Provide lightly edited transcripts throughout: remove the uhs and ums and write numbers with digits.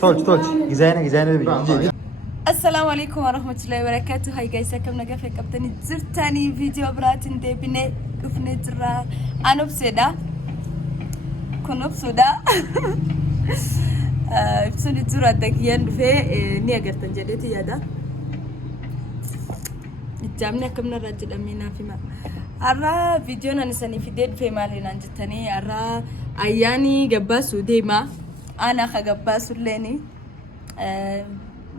توج جزانا السلام عليكم ورحمة الله وبركاته. هاي جايسة كم نقفة كابتن زرتاني فيديو براتين دي بني كفني ترى أنا بسدا كنا بسدا بسوني ترى دقيقة في نيجر تنجليتي يدا الجامعة كم نرجع أمينا في ما أرى فيديو نسني في ديد في مالي نانجتني أرى أياني جباسو ديما أنا خجباسو ليني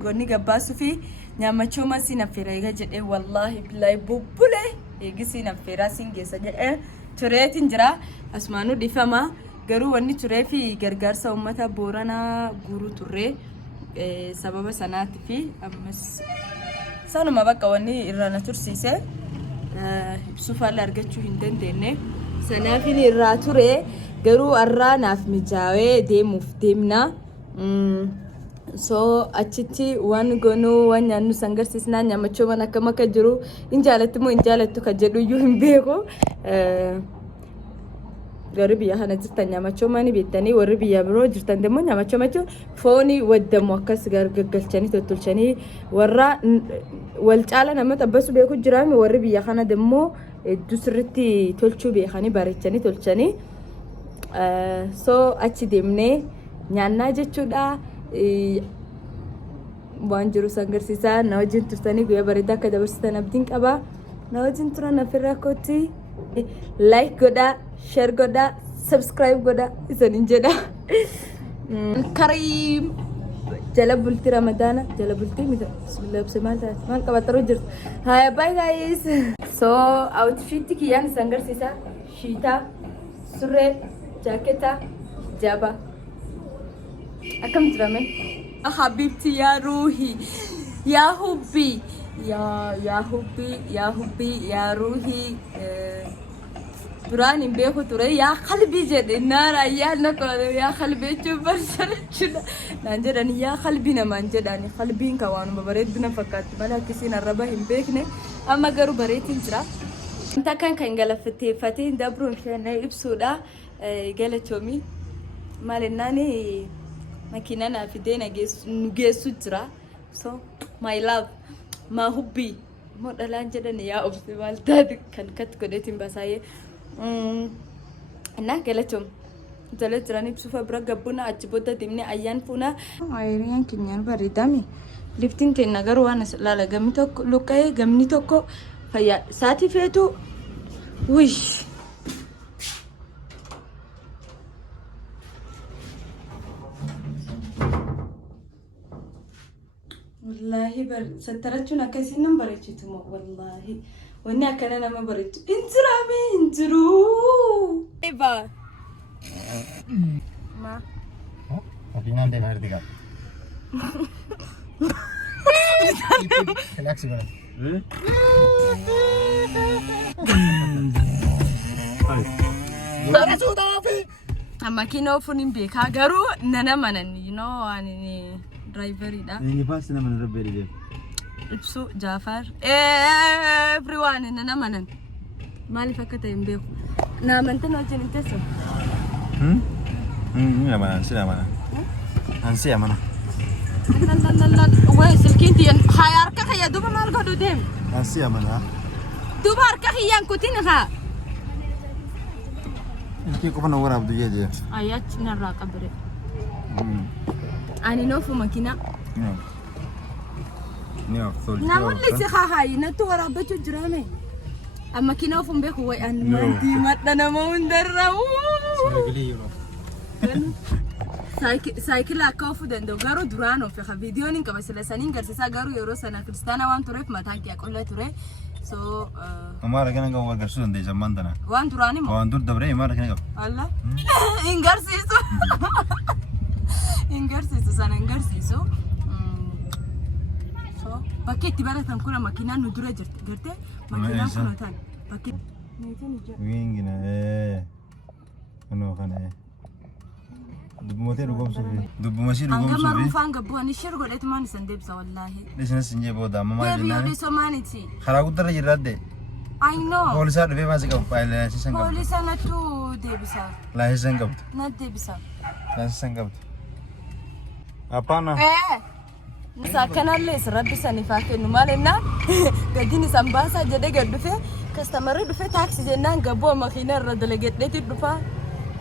غني جباسو في نعم شوما سينا فيرا جد والله بالله بوبله يجي سينا فيرا سينجي سجى ترى تنجرا أسمانو دفما غرو وني ترى في غرغر سومتا بورانا غورو ترى سبب سنات في أمس سانو ما بقى وني إرانا ترسيسه بسوفا لارجتشو هندن دينه سنافيني راتوري غرو أرانا في مجاوي ديموف ديمنا so achiti wan gonu wan yanu sangar sisna nyama choma nakama kajuru injalatu kajedu yu himbeko garibiya hana jirta nyama choma ni bitani waribiya bro jirta demo nyama choma cho foni wadamo akas gargalchani totulchani warra walchala nama tabasu beku jirami waribiya hana demo dusriti tolchu be khani barechani tolchani so achi demne nyanna jechuda بانجرو سانجر سيسا نوجين ترتاني قويا بريدا كده برستان أبدين كبا نوجين ترانا في راكوتي لايك قدا شير قدا سبسكرايب قدا إسانين جدا كريم جلب بلتي رمضان جلب بلتي بسم الله بسمالة مال كبا تروجر هاي باي جايز سو اوتفيتي كيان سانجر سيسا شيتا سوري جاكيتا جابا أكم ترامي حبيبتي يا روحي يا حبي يا حبي يا حبي يا روحي براني بيخو ترى يا قلبي جد النار يا نقول يا قلبي شوف برشلونة نانجراني يا قلبي نمانجراني قلبي كوانو ببرد بنا فكات بنا كيسين الربا هم بيكني أما قرو بريت إنترا أنت كان قال فتين دبرون فينا إبسودا قال تومي مالناني makinana fidena gesu jira so my love ma hubbi mo dalanje da ne ya optimal dad kan kat ko detin basaye na gelatum dalajrani bsufa braga buna ajibota dimne ayan funa ayriyan kinyan baridami liftin te nagaru wana lala gamito lukaye gamni tokko faya sati fetu wish والله سترتنا كاسين نمبرتشتمو والله وانا كان انا ما بريت انترا من انترو ايبا ما فينا ندير هرديكا خلاص بقى انا سودافي اما كينو فنين بيكا غرو نانا منن يو نو اني درايفري دا ني باس نمن ربي دي ابسو جعفر everyone اننا منن مالي فكت يمبيكو نامنت نوجن انتسو يا ما انسى ما انسى ما لا وين سلكينتي خيارك يا دوب ما القدو ديم انسى ما دوبارك هي انكوتين ها كيف كنا ورا بدو يجي ايات نرا قبري أنا نوفو ماكينة. نعم. نقول لك هاي نتورا بتو جرامي. أما كنا نوفو بيكو وين أنا ما أنا ما وندرا. سايكل أكافو دندو غارو درانو في خفيديونين كبس لسانين كرسيسا غارو يروسنا كريستانا وان توري ما تانكي أقول له توري. so हमारा कहने का वो कर सुन दे जमान तना wan durani mo wan dur dabre हमारा कहने का Allah ingarsiisu sana ingarsiisu so paketti baratan kuna makina nu dura jirti garte makina kuna tan paket wingina ano kana dubbumate rugom sufi dubbumasi rugom sufi angama rufanga buani shirgo det man sandeb sa wallahi lesna sinje boda mama dinani so maniti khara gudara jirade I know. Poolisa dhufee maasii qabu laayisensii hin qabdu. Poolisa nattu deebisa. Laayisensii hin qabdu. Nat deebisa. Laayisensii hin qabdu. Appaana. Musa kanallee rabbi saniif haa kennu maal ennaan gadiin isaan baasaa jedhee gad dhufee kastamarri dhufee taaksii jennaan gabboo makiina irra dalagadheetti dhufaa.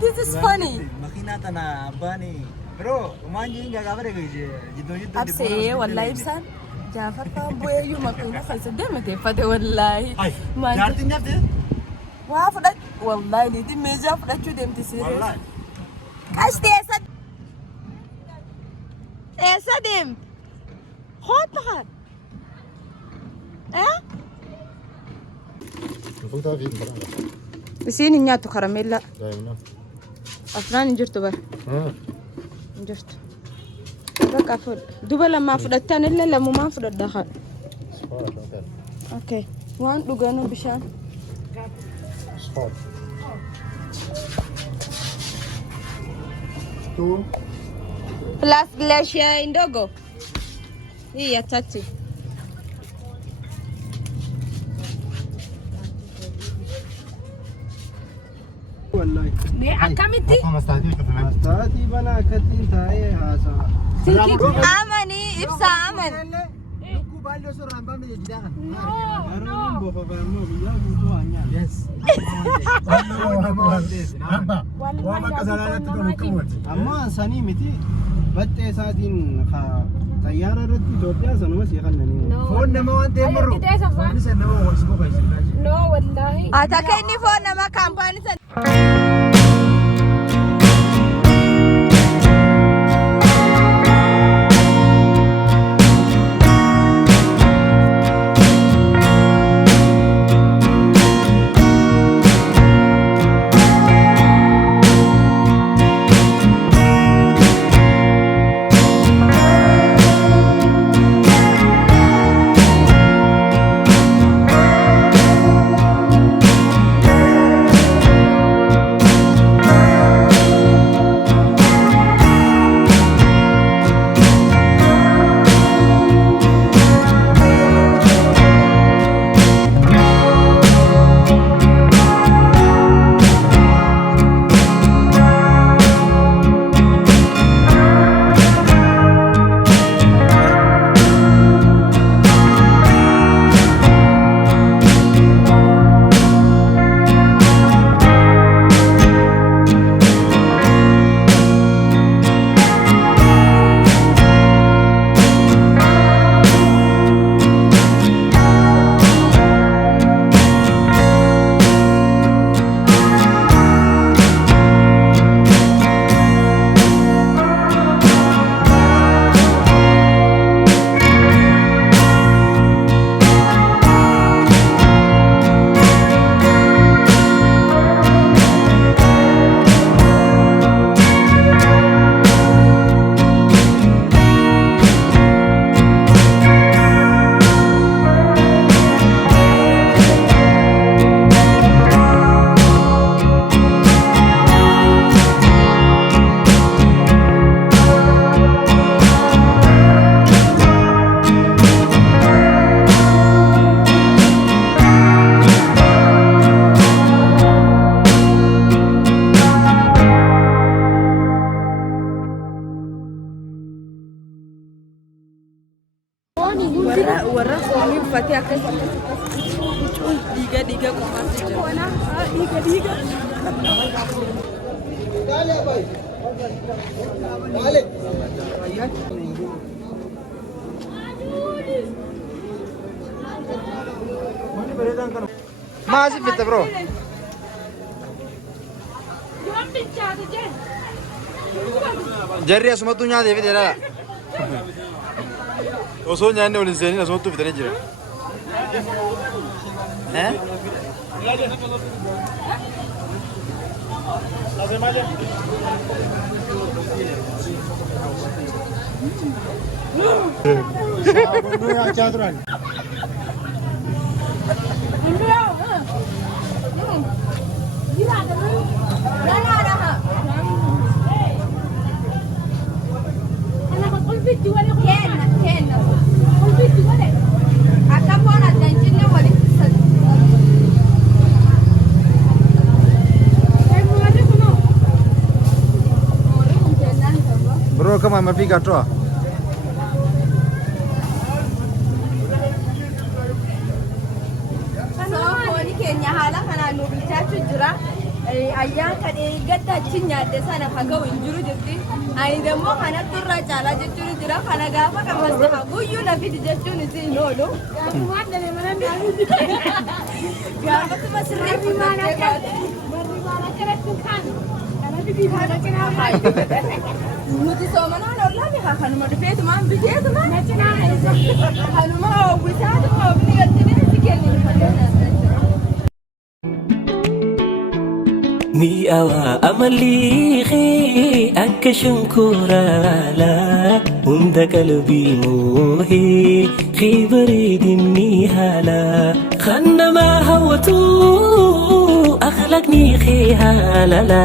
This is funny. Makiina tana abbaani bro maan jiin gaafa dhagee jiddoo Absee wallahi ibsaan Jaafar fa'aa bu'ee iyyuu makiina keessa deemateeffate wallahi. Jaartiin nyaafte? Waa fudhatu wallahi niitiin meeshaa fudhachuu deemti serious. Qashti eessa deemti? Hoot tahan. Isiin hin nyaattu karameellaa. Afraan hin jirtu bara. Hin jirtu. Bakka fudh. Duba lamaa fudhattan illee lamumaan fudhadhaa haa. Okay. Waan dhuganuu bishaan. Plus glacier indogo. Hii ya tatu. wallahi. Me akkamiti? Mastaati bana akkatiin taa'ee haasa'a. Amani ibsa aman. Lukkuu baay'ee osoo irraan baafne jijjiidhaa kan. Haroon bofa baammoo guyyaa guutuu hanyaan. Yes. Waan akka salaaletti kan hukkumuuti. Amma sanii miti baxxee isaatiin xayyaara irratti Itoophiyaa sanuma sii kannanii. Foon nama waan ta'eef marru. Foonni san nama wal si boqochiisa. No wallahi. Ata kenni foon nama kaampaanii san. warra soomii uffatee akkasii dhiiga qofaatti jira. Dhiiga. Maasif bitta bro. Jarri asumatu nyaatee fide dhala. Osoo nyaanne waliin seenin asumatu fidanii jira. kama amefika toa. Fooni keenya haala kanaan nu bilchaachuu jira. Ayyaan kan gadda achi nyaadde sana haga'u hin jiru jirti. Ani immoo kanatti irraa caalaa jechuun jira. Kana gaafa qabaste guyyuu na fidi jechuun isin oolu. Gaafatuma sirrii fuudhee baate. Nuti soomanaan oollaan kanuma dhufeetumaan biteetumaan kanuma hawwisaatuma ofni galtinee si kennin mi'aawa amalii akka shonkoraala hunda qalbii moohee bareedinni haala kan nama hawwatu akhlaqni haalala.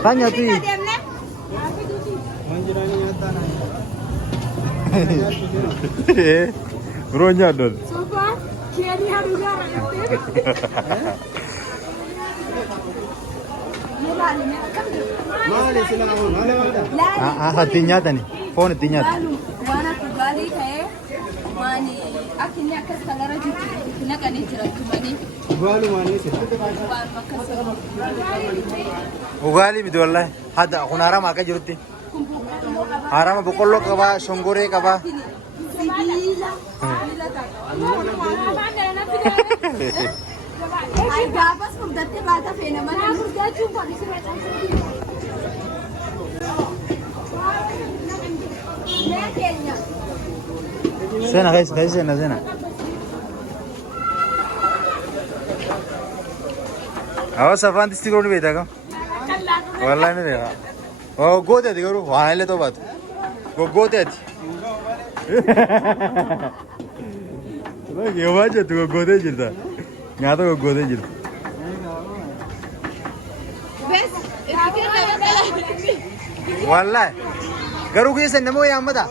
Tanya tu. Ronya dol. Sofa, kiani haruga Maali silaahun maali wanda. Hatinya tani. Phone hatinya. Wana kugali kae. Wani akinya akas kalara jitu. Kina kani jiratu mani. Gualu maali sila. Ugali bidu wallahi. Hada kun haram akka jirutti. Haram boqqollo qaba, shongore qaba. Ay gabas furdatte baata feena mana furdachuun kan isin Sena guys, sena. Awas afan disti kau ni beda kan? Wallahi ni deh. Oh, gote ati kau, wahai le to bat. Gote ati. Lagi apa aja tu gote jirta. Nggak tahu gote jirta. bes Wallahi. Garu kau sen namo yang mana?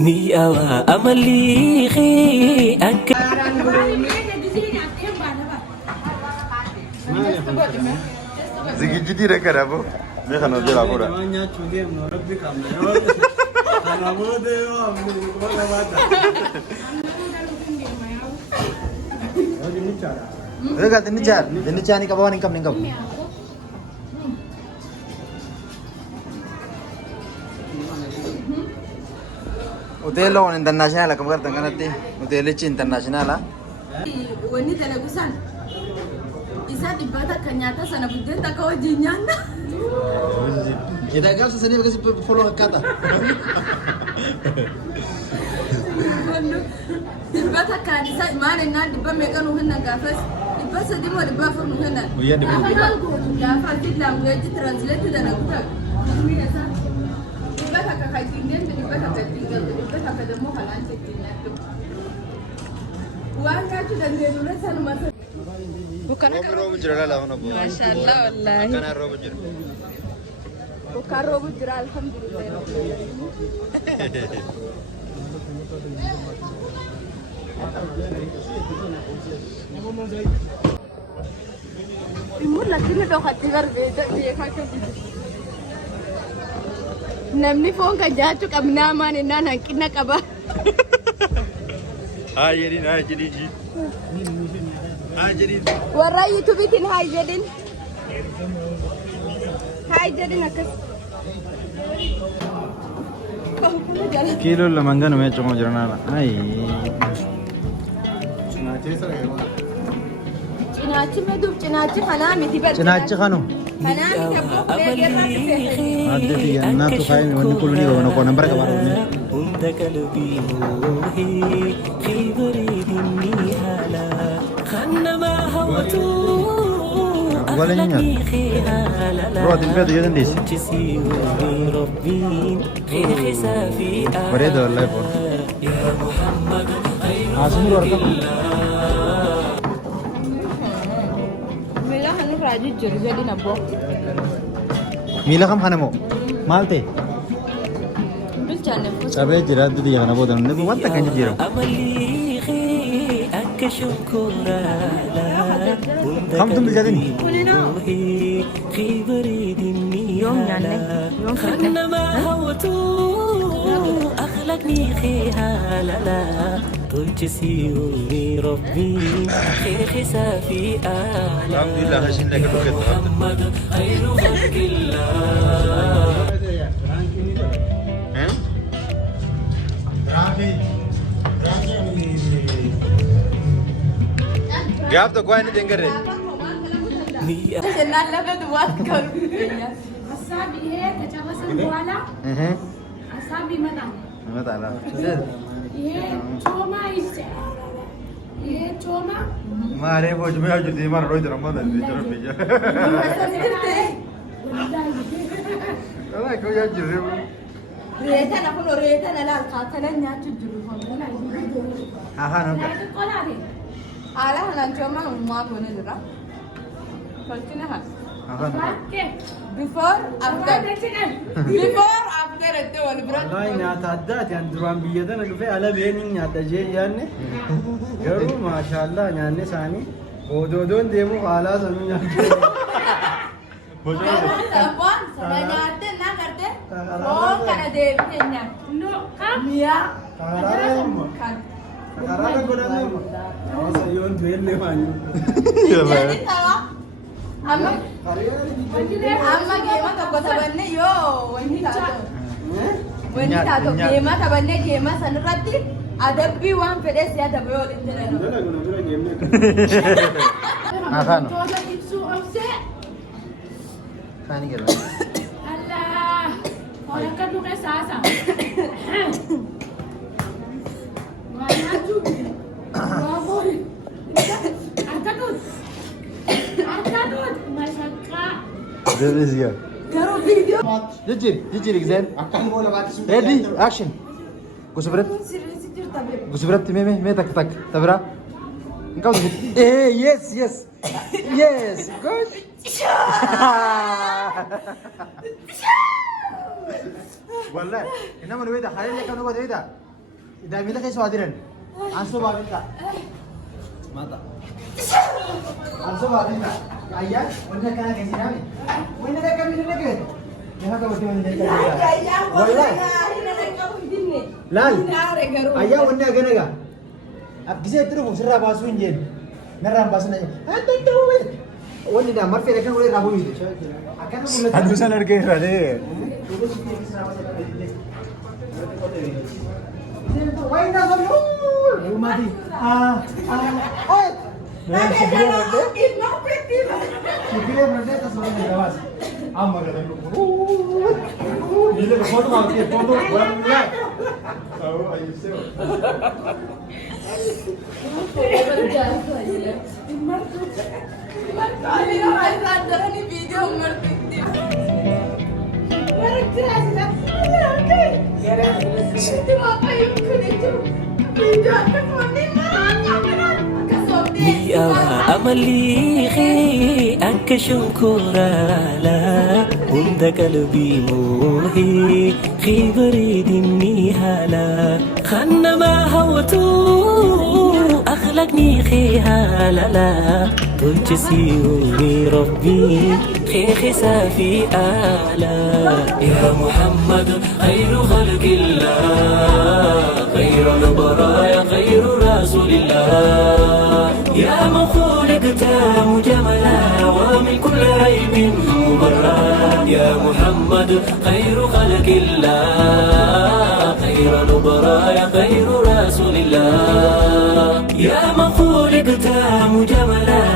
mi'aawa amalii akka Zigiji di rekan apa? Ni kan udah lapor dah. Namanya cudi yang Rabbi kamu. Kalau mau deh, ambil mana mata. Oh ini cara. Dekat ini car ni kawan ingkam. Hotel lawan internasional kamu kata kan nanti hotel internasional lah. Wani dalagusan isa dibata kanyata sana budden taka wajin nyanna. Kita agak sesini bekas follow kata. Dibata kan isa mana na dibba mekan uhana gafas dibba sadimo dibba funu hana. Oh iya dibba. Gafa di language translate dana kuta. Dibba ka kaitingen dibba ka kaitingen dibba ka demo halan setinna. Wanga tu dan dulu sana masa. Bukan Robo jira lah mana bu. Masyaallah wallahi. Bukan robo jira. Bukan robo jira alhamdulillah. Imur lagi ni dok hati berbeda dia kakak gitu. Namni phone ka jatuh kami nama ni nana kina kaba. Jadi. Jadi. Warra YouTube tin hai jadin. Hai jadin akas. Kilo la mangano me chomo jirana. Ai. Cinaci medub cinaci kana miti ber. Cinaci kanu. Kana miti abuk megerra kese. Ada dia na tu kain wani kuluni wono ko number ka baru ni. hunda qalbii moohee bareedinni haala kan nama hawwatu akhlaqni haalala Bro, din pwede yun din. Rabbiin xisaafi Bareedo wallahi po. ya Muhammad Asumir warga. Mila hanu raju juru jadi nabo. Mila kam khana mo. Malte. Bil chane fu. Sabe jira tu dia kana bodan. Ne buat tak kanji jiro. Kam tum bil jadi ni. Yom nyanne. Yom fitne. أخلقني خيها لا لا تجسيوني ربي خير سافي آلا الحمد لله هشين لك الوقت. محمد خير خلق الله Gap to koy ni dengar re. Senang lah tu buat kau. Asabi है कच्चा संवाला asabi madam Mana tak lah. ये चोमा इससे ये Choma Mare boj me aaj di mar roid Ramadan di taraf bija. Ala ko ya jire. Reta na pun reta na lah kata na nyatu juru. Ha ha no. Cola रे Ala halan cuma rumah pun ni lah. Kalau ni hal. Ha ha no. के Before after. Before after itu wal berat. والله نيات عدات يعني دران بيدنا اللي في على بيني نيات جي يعني قالوا ما شاء الله يعني ساني ودودون ديمو خلاص انو يعني Telepon, sebenarnya nak kerja. Oh, karena dia punya. No come Iya. Sekarang sekarang gue udah mau awas ayun duel le manyu Jadi tahu. Amma game tak kau tahu yo, ini tahu. Ini tahu game game sanurati. Ada biwan pedes ya ada biwan udah lah gue udah game nih Akan. तो इप्सु औसे Kani kira. अल्लाह और का नु के सासा माया तू बाबू angkatut masaka There ya. Karo video. Jijir exam. akan mau lewat Ready, action. Gusubrat. Sir tapi. Gusubrat me tak tabra. Engkau tu. Yes. Yes, good. Wallah, ina mana weda hari ni kamu kau weda. Ida mila kayak swadiran. Anso bagin tak? Mata. Anso bagin tak? Ayah, mana kana kasi nami? Mana dah kami ni lagi? Yang kau betul mana jadi? Wallah. Lal. Ayah mana gana ga? Ab kisah terus musra basuin jen. Naram basun aja. Ada tu. Wani dah marfe lekan boleh rabu itu. Akan boleh. Aduh sana lagi ada. Why not kamu? Mati. Oh. Sikile berada atas orang di awas. Amma kata aku. Bila foto aku foto buat. Tahu ayo sih. Kali ni saya ada ni video merti. Merti rasa. Itu apa yang kau itu? Video apa ni mana? يا أملي أنك شكرا لا وند قلبي موهي في بريد النهالا خن ما هوتو أخلقني خيها لا لا تجسيوني ربي خيخ سافي آلا يا محمد خير خلق الله خير البرايا خير رسول الله يا من خلقت مجملا ومن كل عيب مبرا يا محمد خير خلق الله خير البرايا خير رسول الله يا من خلقت مجملا